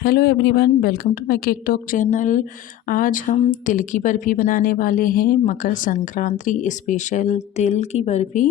Hello everyone, welcome to my cake talk channel. आज हम तिल की बर्फ़ी बनाने वाले हैं, मकर संक्रांति स्पेशल तिल की बर्फ़ी।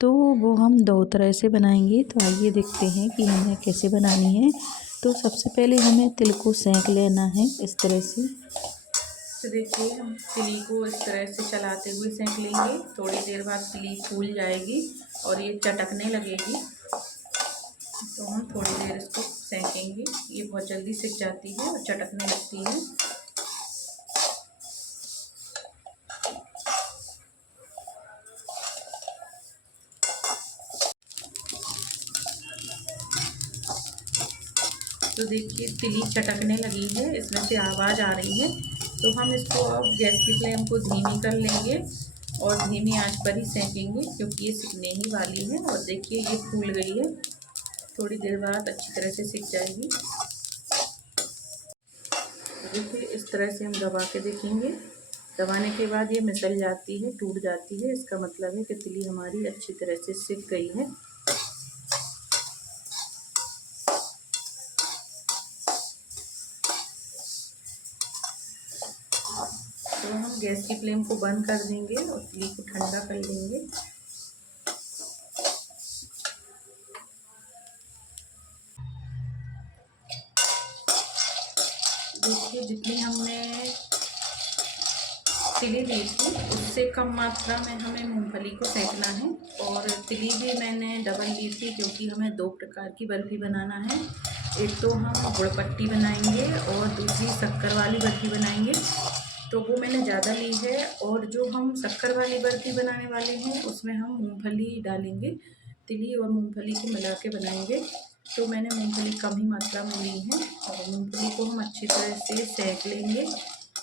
तो वो हम दो तरह से बनाएंगे। तो आइए देखते हैं कि हमें कैसे बनानी है। तो सबसे पहले हमें तिल को सेंक लेना है इस तरह से। तो देखिए हम तिली को इस तरह से चलाते हुए सेंक लेंगे। थोड़ी देर बाद तिली फूल जाएगी और ये चटकने लगेगी, तो हम थोड़ी देर इसको सेंकेंगे। ये बहुत जल्दी सिक जाती है और चटकने लगती है। तो देखिए तिली चटकने लगी है, इसमें से आवाज़ आ रही है। तो हम इसको अब गैस की फ्लेम को धीमी कर लेंगे और धीमी आंच पर ही सेंकेंगे, क्योंकि ये सिकने ही वाली है। और देखिए ये फूल गई है, थोड़ी देर बाद अच्छी तरह से सिक जाएगी। देखिए इस तरह से हम दबा के देखेंगे। दबाने के बाद ये मिसल जाती है, टूट जाती है। इसका मतलब है कि तिली हमारी अच्छी तरह से सिक गई है। तो हम गैस की फ्लेम को बंद कर देंगे और तिली को ठंडा कर लेंगे। देखिए जितनी हमने तिली ली थी उससे कम मात्रा में हमें मूंगफली को सेंकना है। और तिली भी मैंने डबल ली थी, क्योंकि हमें दो प्रकार की बर्फ़ी बनाना है। एक तो हम गुड़ पट्टी बनाएंगे और दूसरी शक्कर वाली बर्फ़ी बनाएंगे। तो वो मैंने ज़्यादा ली है। और जो हम शक्कर वाली बर्फ़ी बनाने वाले हैं उसमें हम मूंगफली डालेंगे। तिली और मूंगफली को मिला के बनाएंगे। तो मैंने मूंगफली कम ही मात्रा में ली है और मूंगफली को हम अच्छी तरह से सेंक लेंगे।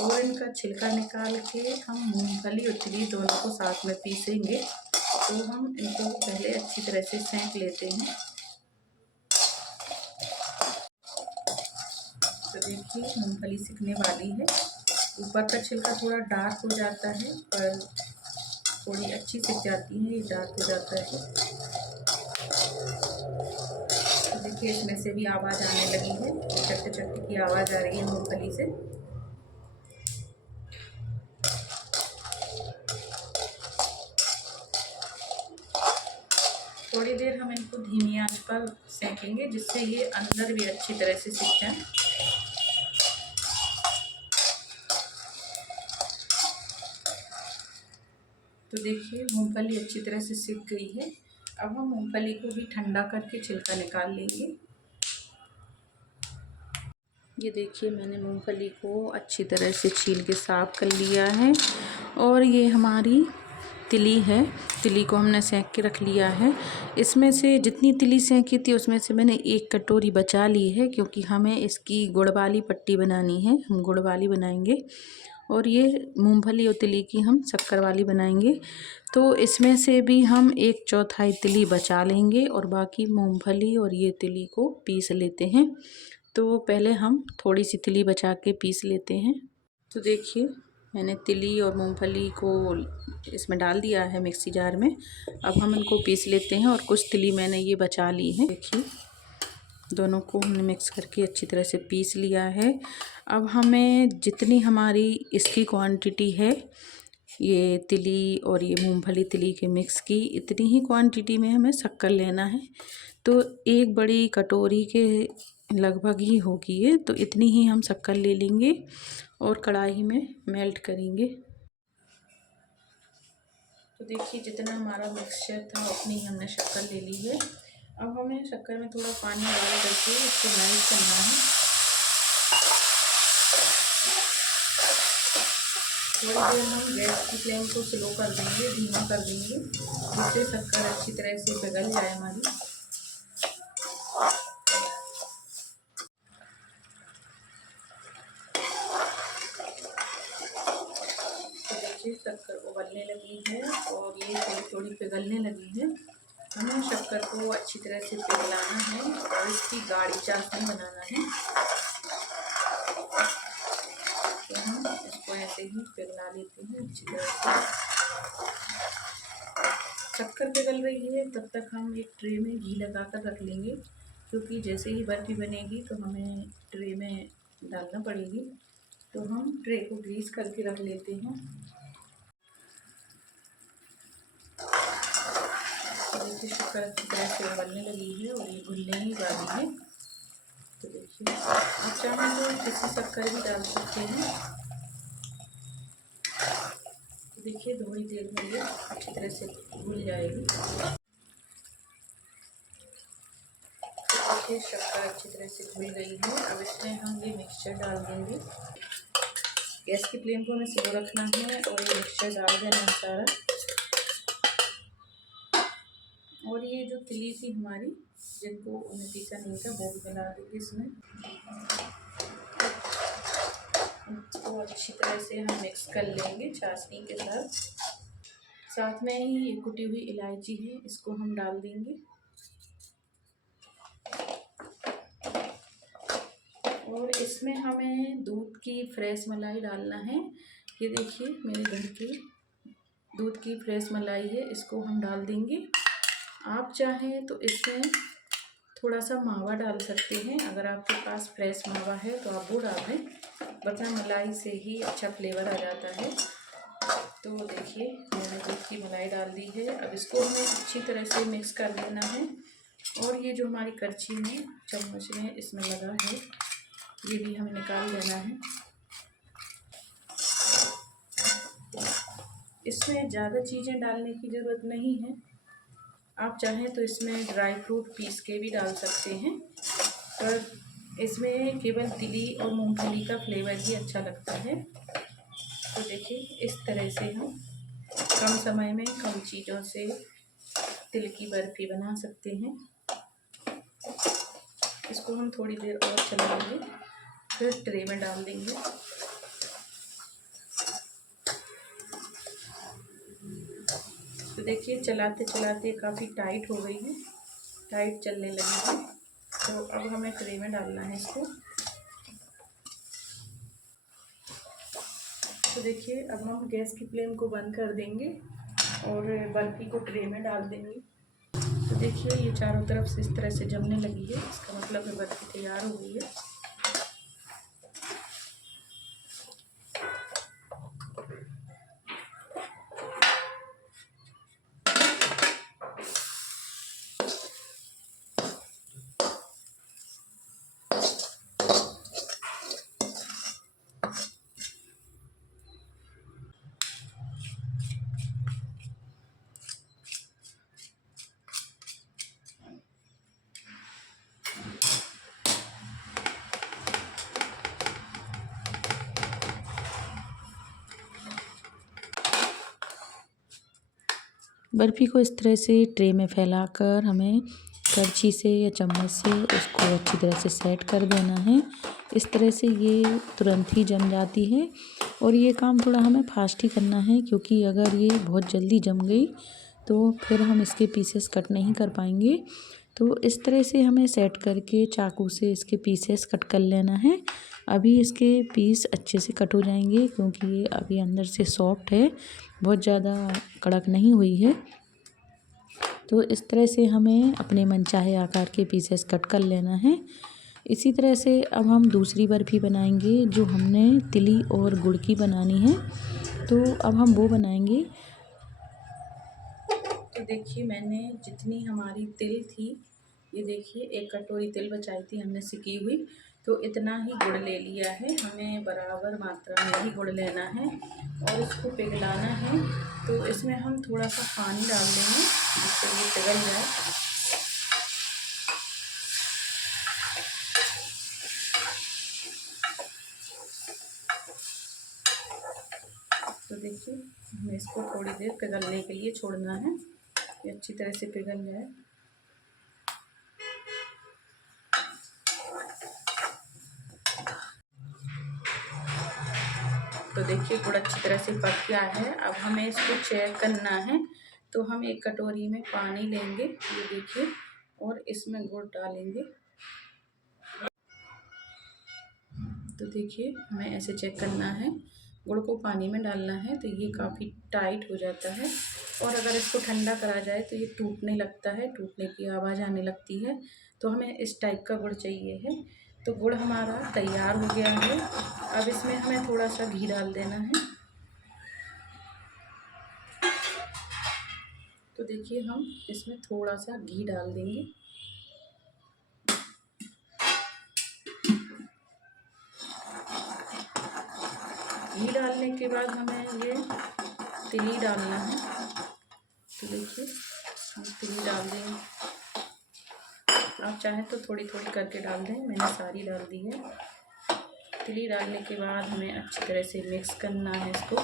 और इनका छिलका निकाल के हम मूंगफली और तिली दोनों को साथ में पीसेंगे। तो हम इनको पहले अच्छी तरह से सेंक लेते हैं। तो देखिए मूंगफली सिकने वाली है। ऊपर का छिलका थोड़ा डार्क हो जाता है, पर थोड़ी अच्छी सिक जाती है। ये डार्क हो जाता है। तो देखिए इसमें से भी आवाज़ आने लगी है, चट्टे चट्टे की आवाज़ आ रही है मूंगफली से। थोड़ी देर हम इनको धीमी आंच पर सेकेंगे, जिससे ये अंदर भी अच्छी तरह से सिक जाए। तो देखिए मूंगफली अच्छी तरह से सिक गई है। अब हम मूंगफली को भी ठंडा करके छिलका निकाल लेंगे। ये देखिए मैंने मूंगफली को अच्छी तरह से छील के साफ़ कर लिया है। और ये हमारी तिली है। तिली को हमने सेंक के रख लिया है। इसमें से जितनी तिली सेंकी थी उसमें से मैंने एक कटोरी बचा ली है, क्योंकि हमें इसकी गुड़ वाली पट्टी बनानी है। हम गुड़ वाली बनाएंगे और ये मूंगफली और तिली की हम शक्कर वाली बनाएंगे। तो इसमें से भी हम 1/4 तिली बचा लेंगे और बाकी मूंगफली और ये तिली को पीस लेते हैं। तो पहले हम थोड़ी सी तिली बचा के पीस लेते हैं। तो देखिए मैंने तिली और मूंगफली को इसमें डाल दिया है मिक्सी जार में। अब हम इनको पीस लेते हैं। और कुछ तिली मैंने ये बचा ली है। देखिए दोनों को हमने मिक्स करके अच्छी तरह से पीस लिया है। अब हमें जितनी हमारी इसकी क्वांटिटी है, ये तिली और ये मूंगफली तिली के मिक्स की, इतनी ही क्वांटिटी में हमें शक्कर लेना है। तो एक बड़ी कटोरी के लगभग ही होगी ये। तो इतनी ही हम शक्कर ले लेंगे और कढ़ाई में मेल्ट करेंगे। तो देखिए जितना हमारा मिक्सचर था उतनी ही हमने शक्कर ले ली है। अब हमें शक्कर में थोड़ा पानी डाल करके इसको मेल्ट करना है। थोड़ी देर हम गैस की फ्लेम को स्लो कर देंगे, धीमा कर देंगे, जिससे शक्कर अच्छी तरह से पिघल जाए हमारी। तो देखिए शक्कर उबलने लगी है और ये थोड़ी थोड़ी पिघलने लगी है। हमें शक्कर को अच्छी तरह से पिघलाना है और इसकी गाढ़ी चाशनी बनाना है। तो हम इसको ऐसे ही पिघला लेते हैं अच्छी तरह से। शक्कर पिघल रही है तब तक हम एक ट्रे में घी लगा कर रख लेंगे, क्योंकि जैसे ही बर्फ़ी बनेगी तो हमें ट्रे में डालना पड़ेगी। तो हम ट्रे को ग्रीस करके रख लेते हैं। देखिए शक्कर अच्छी तरह से उबलने लगी है और ये घुलने ही वाली है। तो देखिए आप चाहें तो किसी शक्कर भी डाल सकते हैं। तो देखिए थोड़ी देर में ये अच्छी तरह से घुल जाएगी। देखिए शक्कर अच्छी तरह से घुल गई है। अब इसमें हम ये मिक्सचर डाल देंगे। गैस की फ्लेम को हमें स्लो रखना है और ये मिक्सचर डाल देना है सारा। और ये जो तिली थी हमारी, जिनको उन्हें पीसा नहीं था, वो भी मिला देंगे इसमें। इसको अच्छी तरह से हम मिक्स कर लेंगे चाशनी के साथ। साथ में ही ये कुटी हुई इलायची है, इसको हम डाल देंगे। और इसमें हमें दूध की फ्रेश मलाई डालना है। ये देखिए मेरे घर की दूध की फ्रेश मलाई है, इसको हम डाल देंगे। आप चाहें तो इसमें थोड़ा सा मावा डाल सकते हैं। अगर आपके पास फ्रेश मावा है तो आप वो डाल दें, वरना मलाई से ही अच्छा फ्लेवर आ जाता है। तो देखिए मैंने दूध की मलाई डाल दी है। अब इसको हमें अच्छी तरह से मिक्स कर लेना है। और ये जो हमारी करछी में चम्मच में इसमें लगा है, ये भी हमें निकाल देना है। इसमें ज़्यादा चीज़ें डालने की ज़रूरत नहीं है। आप चाहें तो इसमें ड्राई फ्रूट पीस के भी डाल सकते हैं, पर इसमें केवल तिली और मूंगफली का फ्लेवर ही अच्छा लगता है। तो देखिए इस तरह से हम कम समय में कम चीज़ों से तिल की बर्फ़ी बना सकते हैं। इसको हम थोड़ी देर और चलाएंगे, फिर ट्रे में डाल देंगे। तो देखिए चलाते चलाते काफ़ी टाइट हो गई है, टाइट चलने लगी है। तो अब हमें ट्रे में डालना है इसको। तो देखिए अब हम गैस की फ्लेम को बंद कर देंगे और बर्फ़ी को ट्रे में डाल देंगे। तो देखिए ये चारों तरफ से इस तरह से जमने लगी है, इसका मतलब है बर्फ़ी तैयार हो गई है। बर्फ़ी को इस तरह से ट्रे में फैलाकर हमें करछी से या चम्मच से उसको अच्छी तरह से सेट कर देना है। इस तरह से ये तुरंत ही जम जाती है। और ये काम थोड़ा हमें फास्ट ही करना है, क्योंकि अगर ये बहुत जल्दी जम गई तो फिर हम इसके पीसेस कट नहीं कर पाएंगे। तो इस तरह से हमें सेट करके चाकू से इसके पीसेस कट कर लेना है। अभी इसके पीस अच्छे से कट हो जाएंगे, क्योंकि ये अभी अंदर से सॉफ्ट है, बहुत ज़्यादा कड़क नहीं हुई है। तो इस तरह से हमें अपने मनचाहे आकार के पीसेस कट कर लेना है। इसी तरह से अब हम दूसरी बर्फ़ी बनाएंगे, जो हमने तिली और गुड़ की बनानी है। तो अब हम वो बनाएंगे। तो देखिए मैंने जितनी हमारी तिल थी, ये देखिए 1 कटोरी तिल बचाई थी हमने सिकी हुई, तो इतना ही गुड़ ले लिया है। हमें बराबर मात्रा में ही गुड़ लेना है और इसको पिघलाना है। तो इसमें हम थोड़ा सा पानी डाल देंगे जिससे ये पिघल जाए। तो देखिए हमें इसको थोड़ी देर पिघलने के लिए छोड़ना है, ये अच्छी तरह से पिघल जाए। तो देखिए गुड़ अच्छी तरह से पक गया है। अब हमें इसको चेक करना है। तो हम 1 कटोरी में पानी लेंगे, ये देखिए, और इसमें गुड़ डालेंगे। तो देखिए हमें ऐसे चेक करना है, गुड़ को पानी में डालना है। तो ये काफ़ी टाइट हो जाता है, और अगर इसको ठंडा करा जाए तो ये टूटने लगता है, टूटने की आवाज़ आने लगती है। तो हमें इस टाइप का गुड़ चाहिए है। तो गुड़ हमारा तैयार हो गया है। अब इसमें हमें थोड़ा सा घी डाल देना है। तो देखिए हम इसमें थोड़ा सा घी डाल देंगे। घी डालने के बाद हमें ये तिली डालना है। तो देखिए हम तिली डाल देंगे। आप चाहें तो थोड़ी थोड़ी करके डाल दें, मैंने सारी डाल दी है। तिली डालने के बाद हमें अच्छी तरह से मिक्स करना है इसको।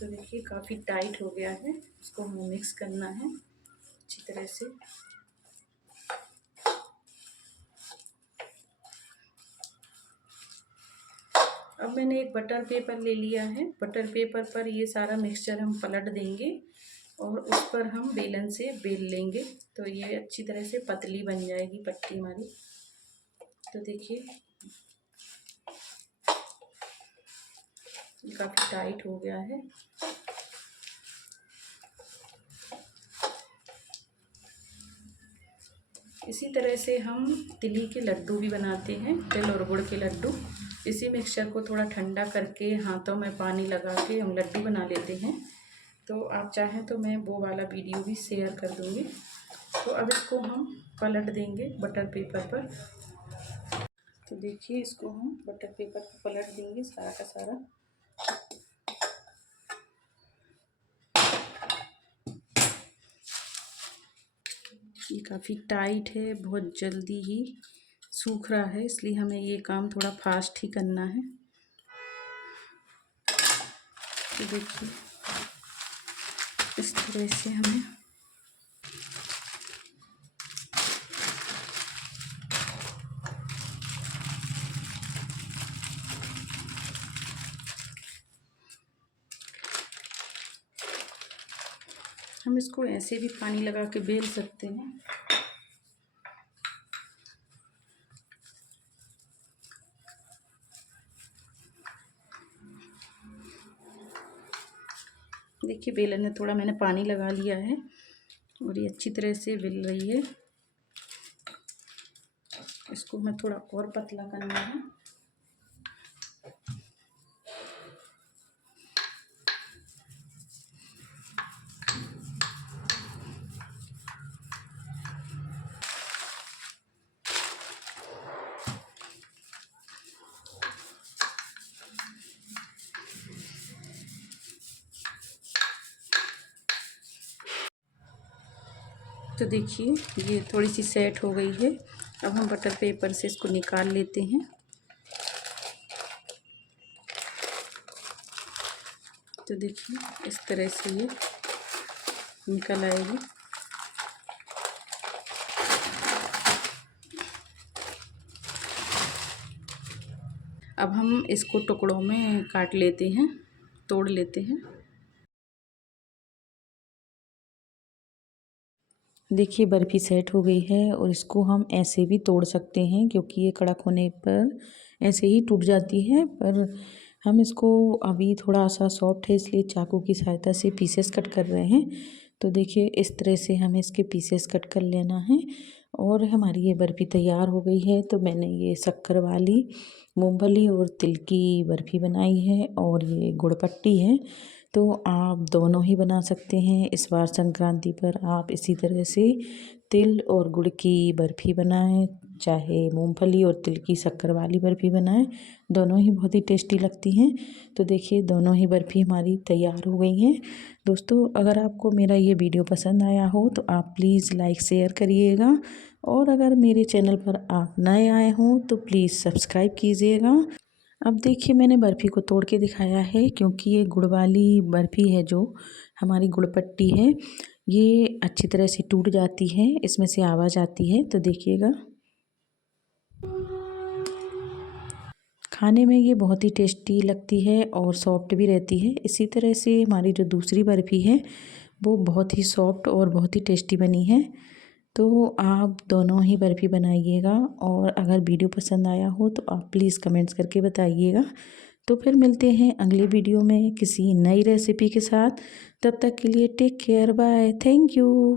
तो देखिए काफ़ी टाइट हो गया है, इसको हमें मिक्स करना है अच्छी तरह से। अब मैंने एक बटर पेपर ले लिया है। बटर पेपर पर ये सारा मिक्सचर हम पलट देंगे और उस पर हम बेलन से बेल लेंगे। तो ये अच्छी तरह से पतली बन जाएगी पट्टी हमारी। तो देखिए ये काफ़ी टाइट हो गया है। इसी तरह से हम तिली के लड्डू भी बनाते हैं, तिल और गुड़ के लड्डू। इसी मिक्सचर को थोड़ा ठंडा करके हाथों में पानी लगा के हम लड्डू बना लेते हैं। तो आप चाहें तो मैं वो वाला वीडियो भी शेयर कर दूँगी। तो अब इसको हम पलट देंगे बटर पेपर पर। तो देखिए इसको हम बटर पेपर पर पलट देंगे सारा का सारा। ये काफ़ी टाइट है, बहुत जल्दी ही सूख रहा है, इसलिए हमें ये काम थोड़ा फास्ट ही करना है। तो देखिए इस तरह से हमें इसको ऐसे भी पानी लगा के बेल सकते हैं। देखिए बेलन में थोड़ा मैंने पानी लगा लिया है और ये अच्छी तरह से बेल रही है। इसको मैं थोड़ा और पतला करना है। तो देखिए ये थोड़ी सी सेट हो गई है। अब हम बटर पेपर से इसको निकाल लेते हैं। तो देखिए इस तरह से ये निकल आएगी। अब हम इसको टुकड़ों में काट लेते हैं, तोड़ लेते हैं। देखिए बर्फ़ी सेट हो गई है और इसको हम ऐसे भी तोड़ सकते हैं, क्योंकि ये कड़क होने पर ऐसे ही टूट जाती है। पर हम इसको अभी थोड़ा सा सॉफ्ट है, इसलिए चाकू की सहायता से पीसेस कट कर रहे हैं। तो देखिए इस तरह से हमें इसके पीसेस कट कर लेना है और हमारी ये बर्फ़ी तैयार हो गई है। तो मैंने ये शक्कर वाली, मूंगफली और तिल की बर्फ़ी बनाई है और ये गुड़ पट्टी है। तो आप दोनों ही बना सकते हैं। इस बार संक्रांति पर आप इसी तरह से तिल और गुड़ की बर्फ़ी बनाएं, चाहे मूंगफली और तिल की शक्कर वाली बर्फ़ी बनाएं, दोनों ही बहुत ही टेस्टी लगती हैं। तो देखिए दोनों ही बर्फ़ी हमारी तैयार हो गई हैं। दोस्तों अगर आपको मेरा ये वीडियो पसंद आया हो तो आप प्लीज़ लाइक शेयर करिएगा, और अगर मेरे चैनल पर आप नए आए हों तो प्लीज़ सब्सक्राइब कीजिएगा। अब देखिए मैंने बर्फ़ी को तोड़ के दिखाया है, क्योंकि ये गुड़ वाली बर्फ़ी है, जो हमारी गुड़ पट्टी है, ये अच्छी तरह से टूट जाती है, इसमें से आवाज़ आती है। तो देखिएगा खाने में ये बहुत ही टेस्टी लगती है और सॉफ्ट भी रहती है। इसी तरह से हमारी जो दूसरी बर्फ़ी है वो बहुत ही सॉफ्ट और बहुत ही टेस्टी बनी है। तो आप दोनों ही बर्फ़ी बनाइएगा, और अगर वीडियो पसंद आया हो तो आप प्लीज़ कमेंट्स करके बताइएगा। तो फिर मिलते हैं अगले वीडियो में किसी नई रेसिपी के साथ। तब तक के लिए take care, bye, thank you.